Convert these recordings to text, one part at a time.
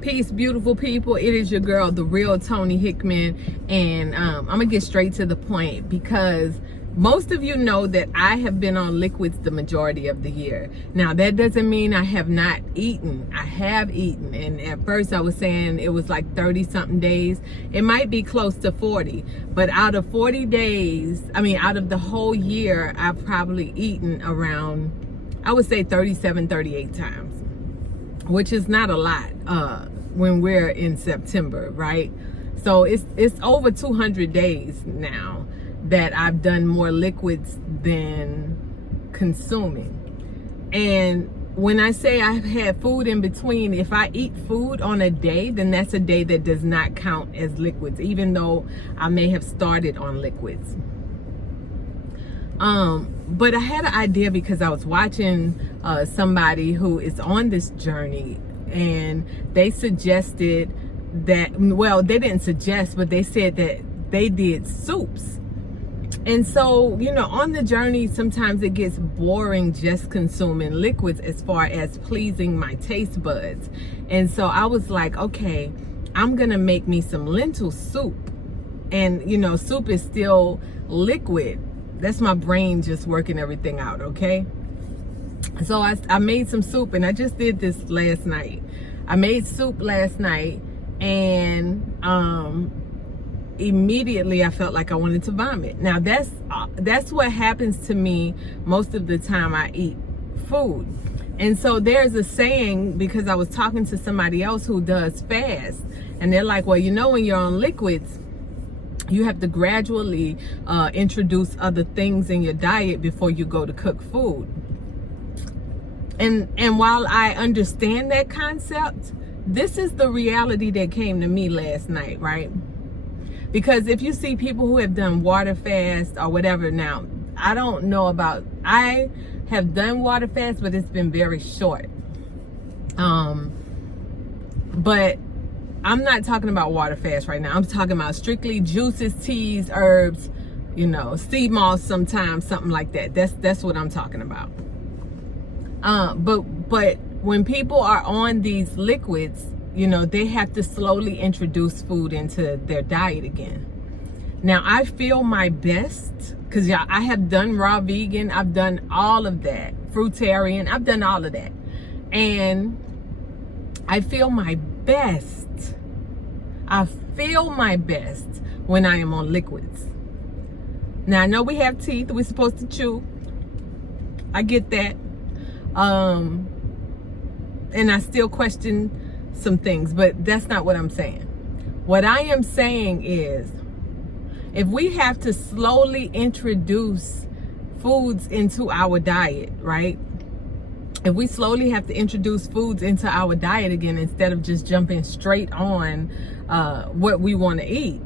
Peace, beautiful people. It is your girl, the real Tony Hickman, and I'm gonna get straight to the point because most of you know that I have been on liquids the majority of the year. Now that doesn't mean I have not eaten. I have eaten, and at first I was saying it was like 30 something days. It might be close to 40, but out of 40 days, out of the whole year, I've probably eaten around, I would say 37, 38 times, which is not a lot when we're in September, right? So it's over 200 days now that I've done more liquids than consuming. And when I say I've had food in between, if I eat food on a day, then that's a day that does not count as liquids, even though I may have started on liquids. But I had an idea because I was watching somebody who is on this journey, and they suggested that, well, they didn't suggest, but they said that they did soups. And so, on the journey, sometimes it gets boring just consuming liquids as far as pleasing my taste buds. And so I was like, okay, I'm gonna make me some lentil soup. And soup is still liquid. That's my brain just working everything out, okay? So I made some soup, and I just did this last night. I made soup last night, and immediately I felt like I wanted to vomit. Now that's what happens to me most of the time I eat food. And so there's a saying, because I was talking to somebody else who does fast, and they're like, well, when you're on liquids, you have to gradually introduce other things in your diet before you go to cook food. And while I understand that concept, this is the reality that came to me last night, right? Because if you see people who have done water fast or whatever, now, I don't know about, I have done water fast, but it's been very short. But I'm not talking about water fast right now. I'm talking about strictly juices, teas, herbs, sea moss sometimes, something like that. That's what I'm talking about. But when people are on these liquids, they have to slowly introduce food into their diet again. Now, I feel my best because I have done raw vegan. I've done all of that. Fruitarian. I've done all of that. And I feel my best. I feel my best when I am on liquids. Now, I know we have teeth. We're supposed to chew. I get that. And I still question some things, but that's not what I'm saying. What I am saying is, if we have to slowly introduce foods into our diet, right? If we slowly have to introduce foods into our diet again, instead of just jumping straight on what we want to eat,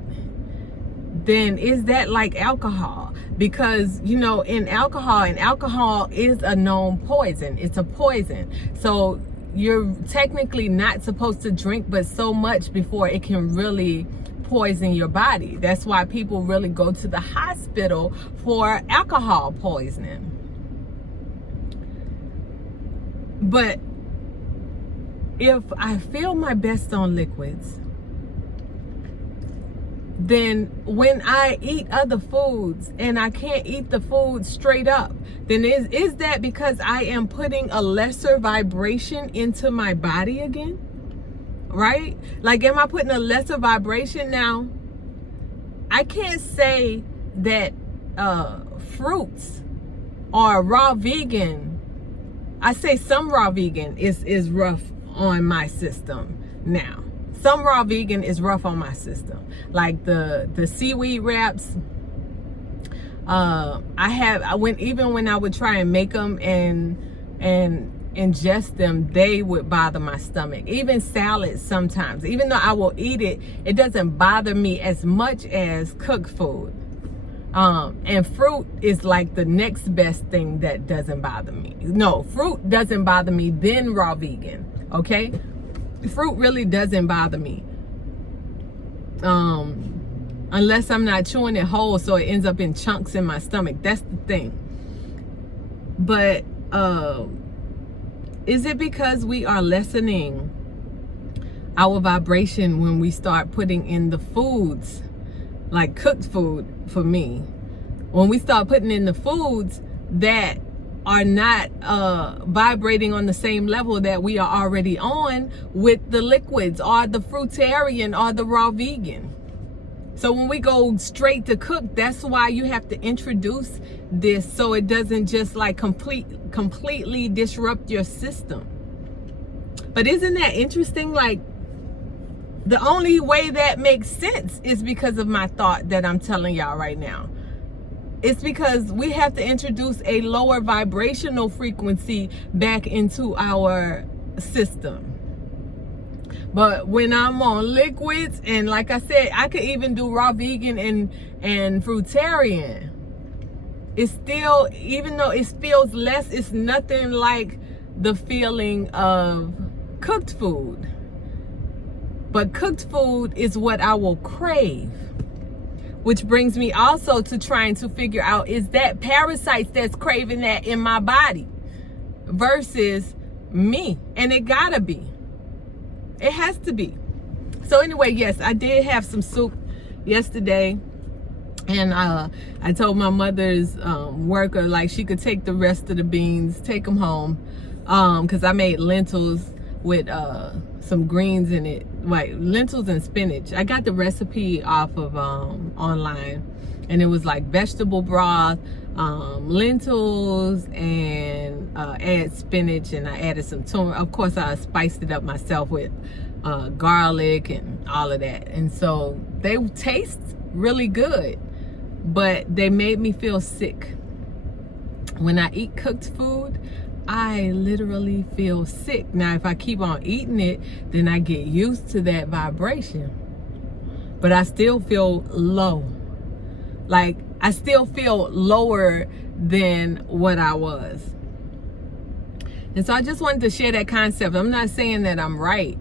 then is that like alcohol? Because in alcohol is a known poison. It's a poison. So you're technically not supposed to drink but so much before it can really poison your body. That's why people really go to the hospital for alcohol poisoning. But if I feel my best on liquids, then when I eat other foods and I can't eat the food straight up, then is that because I am putting a lesser vibration into my body again? Right? Like, am I putting a lesser vibration? Now, I can't say that fruits or raw vegan, I say some raw vegan is rough on my system now. Some raw vegan is rough on my system. Like the seaweed wraps, even when I would try and make them and ingest them, they would bother my stomach. Even salads sometimes, even though I will eat it, it doesn't bother me as much as cooked food. And fruit is like the next best thing that doesn't bother me. No, fruit doesn't bother me, then raw vegan, okay? Fruit really doesn't bother me. Unless I'm not chewing it whole, so it ends up in chunks in my stomach. That's the thing. But is it because we are lessening our vibration when we start putting in the foods, like cooked food for me, when we start putting in the foods that are not vibrating on the same level that we are already on with the liquids or the fruitarian or the raw vegan. So when we go straight to cook, that's why you have to introduce this so it doesn't just like completely disrupt your system. But isn't that interesting? Like, the only way that makes sense is because of my thought that I'm telling y'all right now. It's because we have to introduce a lower vibrational frequency back into our system. But when I'm on liquids, and like I said, I could even do raw vegan and fruitarian, it's still, even though it feels less, it's nothing like the feeling of cooked food. But cooked food is what I will crave. Which brings me also to trying to figure out, is that parasites that's craving that in my body versus me? And it gotta be. It has to be. So anyway, yes, I did have some soup yesterday. And I told my mother's worker, like, she could take the rest of the beans, take them home. Because I made lentils with some greens in it, like lentils and spinach. I got the recipe off of online, and it was like vegetable broth, lentils, and add spinach, and I added some turmeric. Of course, I spiced it up myself with garlic and all of that. And so they taste really good, but they made me feel sick. When I eat cooked food, I literally feel sick. Now, if I keep on eating it, then I get used to that vibration. But I still feel low. Like, I still feel lower than what I was. And so I just wanted to share that concept. I'm not saying that I'm right.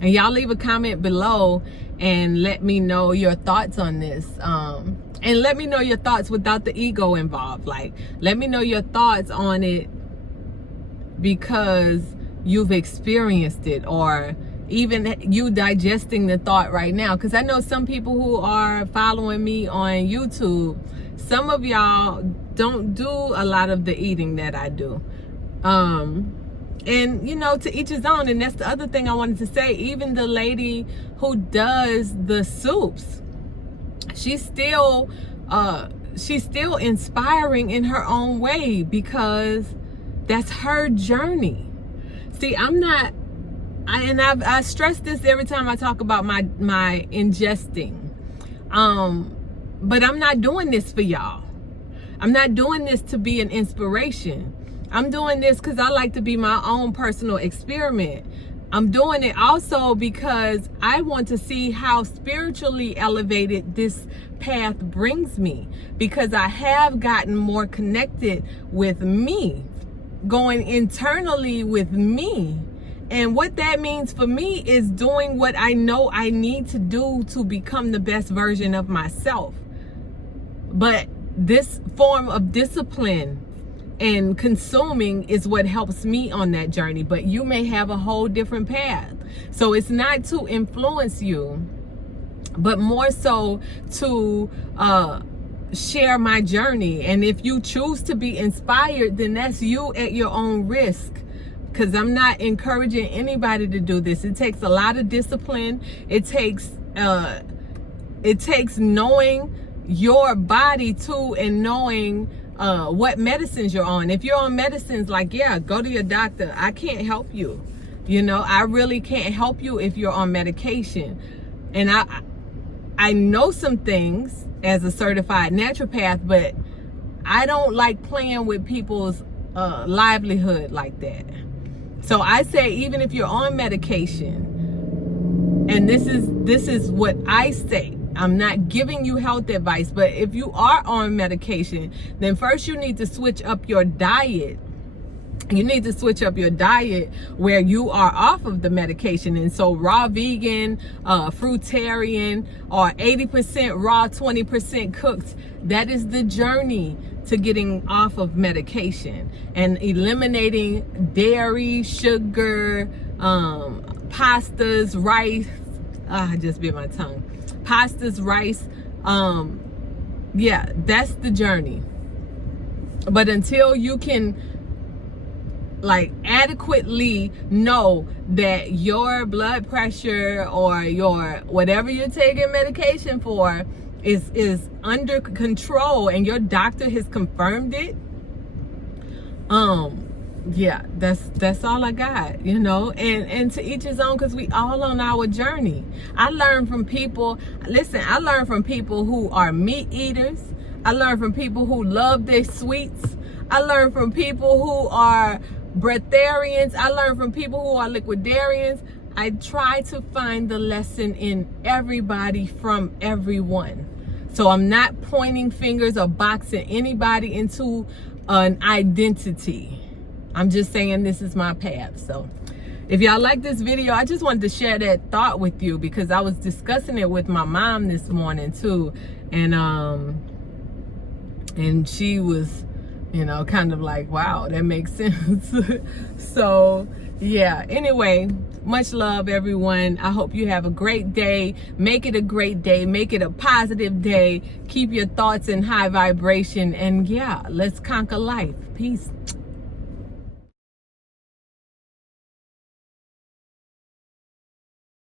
And y'all leave a comment below and let me know your thoughts on this. And let me know your thoughts without the ego involved. Like, let me know your thoughts on it because you've experienced it, or even you digesting the thought right now. Because I know some people who are following me on YouTube, some of y'all don't do a lot of the eating that I do. And you know, to each his own. And that's the other thing I wanted to say. Even the lady who does the soups, she's still inspiring in her own way, because that's her journey. See, I stress this every time I talk about my ingesting. But I'm not doing this for y'all. I'm not doing this to be an inspiration. I'm doing this because I like to be my own personal experiment. I'm doing it also because I want to see how spiritually elevated this path brings me, because I have gotten more connected with me, going internally with me. And what that means for me is doing what I know I need to do to become the best version of myself. But this form of discipline and consuming is what helps me on that journey. But you may have a whole different path. So it's not to influence you, but more so to share my journey. And if you choose to be inspired, then that's you at your own risk. Because I'm not encouraging anybody to do this. It takes a lot of discipline. It takes knowing your body too, and knowing what medicines you're on. If you're on medicines, like, yeah, go to your doctor. I can't help you. You know, I really can't help you if you're on medication. And I know some things as a certified naturopath, but I don't like playing with people's livelihood like that. So I say, even if you're on medication, and this is what I say, I'm not giving you health advice, but if you are on medication, then first you need to switch up your diet. You need to switch up your diet where you are off of the medication. And so raw vegan, fruitarian, or 80% raw, 20% cooked, that is the journey to getting off of medication and eliminating dairy, sugar, pastas, rice. I just bit my tongue. Pastas, rice. Yeah, that's the journey. But until you can like adequately know that your blood pressure or your whatever you're taking medication for is under control and your doctor has confirmed it, yeah, that's all I got, you know. And to each his own, because we all on our journey. I learn from people. Listen, I learn from people who are meat eaters. I learn from people who love their sweets. I learn from people who are breatharians. I learn from people who are liquidarians. I try to find the lesson in everybody from everyone. So I'm not pointing fingers or boxing anybody into an identity. I'm just saying this is my path. So if y'all like this video, I just wanted to share that thought with you because I was discussing it with my mom this morning too. And she was, you know, kind of like, wow, that makes sense. So yeah, anyway, much love, everyone. I hope you have a great day. Make it a great day. Make it a positive day. Keep your thoughts in high vibration. And yeah, let's conquer life. Peace.